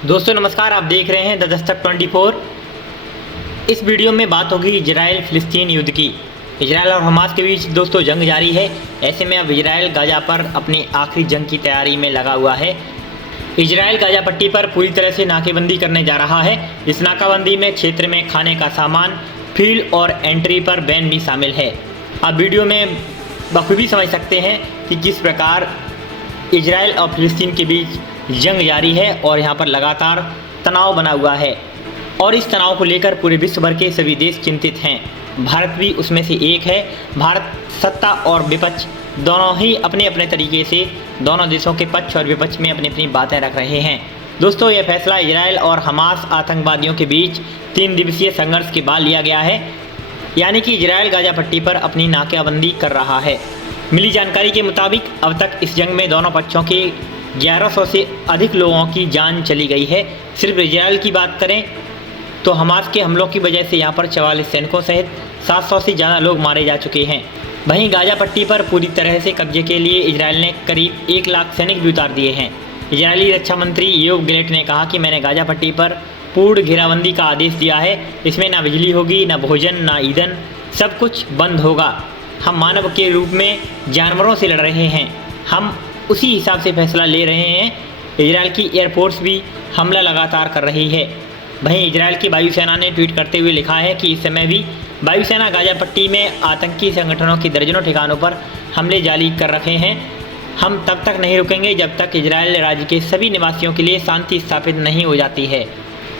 दोस्तों नमस्कार, आप देख रहे हैं द दस्तक 24। इस वीडियो में बात होगी इजराइल फिलिस्तीन युद्ध की। इजराइल और हमास के बीच दोस्तों जंग जारी है। ऐसे में अब इजराइल गाजा पर अपनी आखिरी जंग की तैयारी में लगा हुआ है। इजराइल गाजा पट्टी पर पूरी तरह से नाकेबंदी करने जा रहा है। इस नाकाबंदी में क्षेत्र में खाने का सामान, फील्ड और एंट्री पर बैन भी शामिल है। आप वीडियो में बखूबी समझ सकते हैं कि किस प्रकार इजराइल और फिलिस्तीन के बीच जंग जारी है और यहाँ पर लगातार तनाव बना हुआ है और इस तनाव को लेकर पूरे विश्व भर के सभी देश चिंतित हैं। भारत भी उसमें से एक है। भारत सत्ता और विपक्ष दोनों ही अपने अपने तरीके से दोनों देशों के पक्ष और विपक्ष में अपनी अपनी बातें रख रहे हैं। दोस्तों यह फैसला इजराइल और हमास आतंकवादियों के बीच 3 दिवसीय संघर्ष के बाद लिया गया है, यानी कि इजराइल गाजा पट्टी पर अपनी नाकेबंदी कर रहा है। मिली जानकारी के मुताबिक अब तक इस जंग में दोनों पक्षों के 1100 से अधिक लोगों की जान चली गई है। सिर्फ इजराइल की बात करें तो हमास के हमलों की वजह से यहाँ पर 44 सैनिकों सहित 700 से ज़्यादा लोग मारे जा चुके हैं। वहीं गाजा पट्टी पर पूरी तरह से कब्जे के लिए इजराइल ने करीब 1 लाख सैनिक भी उतार दिए हैं। इजरायली रक्षा मंत्री योव गैलेंट ने कहा कि मैंने गाजा पट्टी पर पूर्ण घेराबंदी का आदेश दिया है। इसमें ना बिजली होगी, ना भोजन, ना ईंधन, सब कुछ बंद होगा। हम मानव के रूप में जानवरों से लड़ रहे हैं। हम उसी हिसाब से फैसला ले रहे हैं। इजराइल की एयरफोर्स भी हमला लगातार कर रही है। वहीं इजराइल की वायुसेना ने ट्वीट करते हुए लिखा है कि इस समय भी वायुसेना गाजा पट्टी में आतंकी संगठनों के दर्जनों ठिकानों पर हमले जारी कर रखे हैं। हम तब तक नहीं रुकेंगे जब तक इजराइल राज्य के सभी निवासियों के लिए शांति स्थापित नहीं हो जाती है।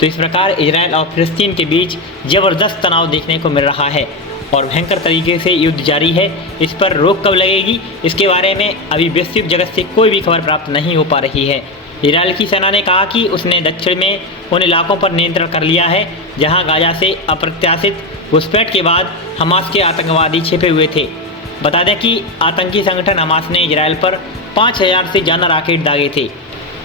तो इस प्रकार इजराइल और फिलिस्तीन के बीच ज़बरदस्त तनाव देखने को मिल रहा है और भयंकर तरीके से युद्ध जारी है। इस पर रोक कब लगेगी, इसके बारे में अभी वैश्विक जगत से कोई भी खबर प्राप्त नहीं हो पा रही है। इजराइल की सेना ने कहा कि उसने दक्षिण में उन इलाकों पर नियंत्रण कर लिया है जहां गाजा से अप्रत्याशित घुसपैठ के बाद हमास के आतंकवादी छिपे हुए थे। बता दें कि आतंकी संगठन हमास ने इजराइल पर 5000 से ज़्यादा रॉकेट दागे थे।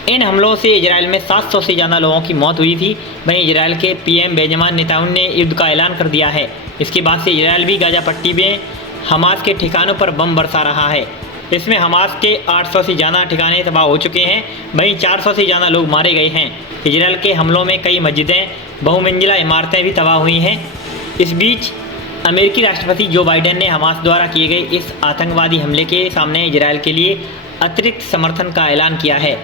इन हमलों से इजराइल में 700 से ज़्यादा लोगों की मौत हुई थी। वहीं इजराइल के पीएम बेंजामिन नेतन्याहू ने युद्ध का ऐलान कर दिया है। इसके बाद से इजराइल भी गाजा पट्टी में हमास के ठिकानों पर बम बरसा रहा है। इसमें हमास के 800 से ज़्यादा ठिकाने तबाह हो चुके हैं। वहीं 400 से ज़्यादा लोग मारे गए हैं। इजराइल के हमलों में कई मस्जिदें, बहुमंजिला इमारतें भी तबाह हुई हैं। इस बीच अमेरिकी राष्ट्रपति जो बाइडेन ने हमास द्वारा किए गए इस आतंकवादी हमले के सामने इजराइल के लिए अतिरिक्त समर्थन का ऐलान किया है।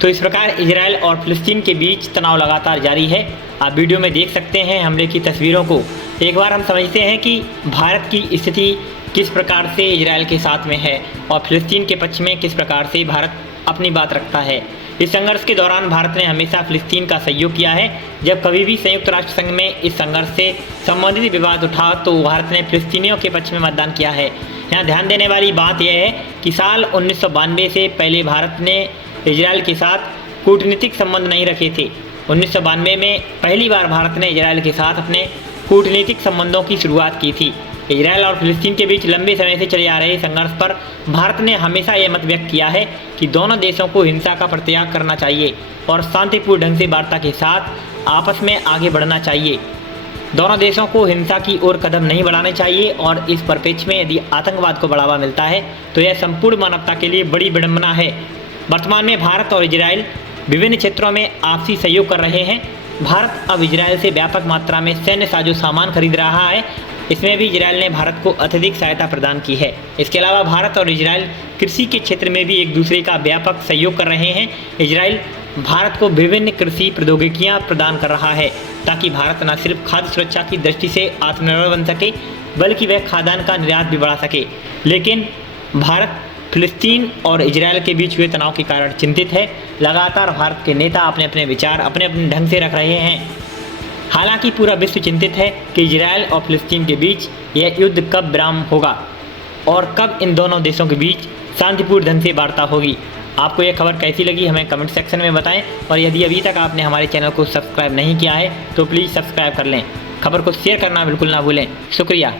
तो इस प्रकार इजराइल और फिलिस्तीन के बीच तनाव लगातार जारी है। आप वीडियो में देख सकते हैं हमले की तस्वीरों को। एक बार हम समझते हैं कि भारत की स्थिति किस प्रकार से इजराइल के साथ में है और फिलिस्तीन के पक्ष में किस प्रकार से भारत अपनी बात रखता है। इस संघर्ष के दौरान भारत ने हमेशा फिलिस्तीन का सहयोग किया है। जब कभी भी संयुक्त राष्ट्र संघ में इस संघर्ष से संबंधित विवाद उठा तो भारत ने फिलिस्तीनियों के पक्ष में मतदान किया है। यहाँ ध्यान देने वाली बात यह है कि साल 1992 से पहले भारत ने इजराइल के साथ कूटनीतिक संबंध नहीं रखे थे। 1992 में पहली बार भारत ने इजराइल के साथ अपने कूटनीतिक संबंधों की शुरुआत की थी। इजराइल और फिलिस्तीन के बीच लंबे समय से चले आ रहे संघर्ष पर भारत ने हमेशा यह मत व्यक्त किया है कि दोनों देशों को हिंसा का परित्याग करना चाहिए और शांतिपूर्ण ढंग से वार्ता के साथ आपस में आगे बढ़ना चाहिए। दोनों देशों को हिंसा की ओर कदम नहीं बढ़ाने चाहिए और इस परिप्रेक्ष्य में यदि आतंकवाद को बढ़ावा मिलता है तो यह संपूर्ण मानवता के लिए बड़ी विडंबना है। वर्तमान में भारत और इजराइल विभिन्न क्षेत्रों में आपसी सहयोग कर रहे हैं। भारत अब इजराइल से व्यापक मात्रा में सैन्य साजो सामान खरीद रहा है। इसमें भी इजराइल ने भारत को अत्यधिक सहायता प्रदान की है। इसके अलावा भारत और इजराइल कृषि के क्षेत्र में भी एक दूसरे का व्यापक सहयोग कर रहे हैं। इजराइल भारत को विभिन्न कृषि प्रौद्योगिकियां प्रदान कर रहा है ताकि भारत न सिर्फ खाद्य सुरक्षा की दृष्टि से आत्मनिर्भर बन सके बल्कि वह खाद्यान्न का निर्यात भी बढ़ा सके। लेकिन भारत फिलिस्तीन और इजराइल के बीच हुए तनाव के कारण चिंतित है। लगातार भारत के नेता अपने अपने विचार अपने अपने ढंग से रख रहे हैं। हालांकि पूरा विश्व चिंतित है कि इजराइल और फिलिस्तीन के बीच यह युद्ध कब विराम होगा और कब इन दोनों देशों के बीच शांतिपूर्ण ढंग से वार्ता होगी। आपको यह खबर कैसी लगी हमें कमेंट सेक्शन में बताएं और यदि अभी तक आपने हमारे चैनल को सब्सक्राइब नहीं किया है तो प्लीज़ सब्सक्राइब कर लें। खबर को शेयर करना बिल्कुल ना भूलें। शुक्रिया।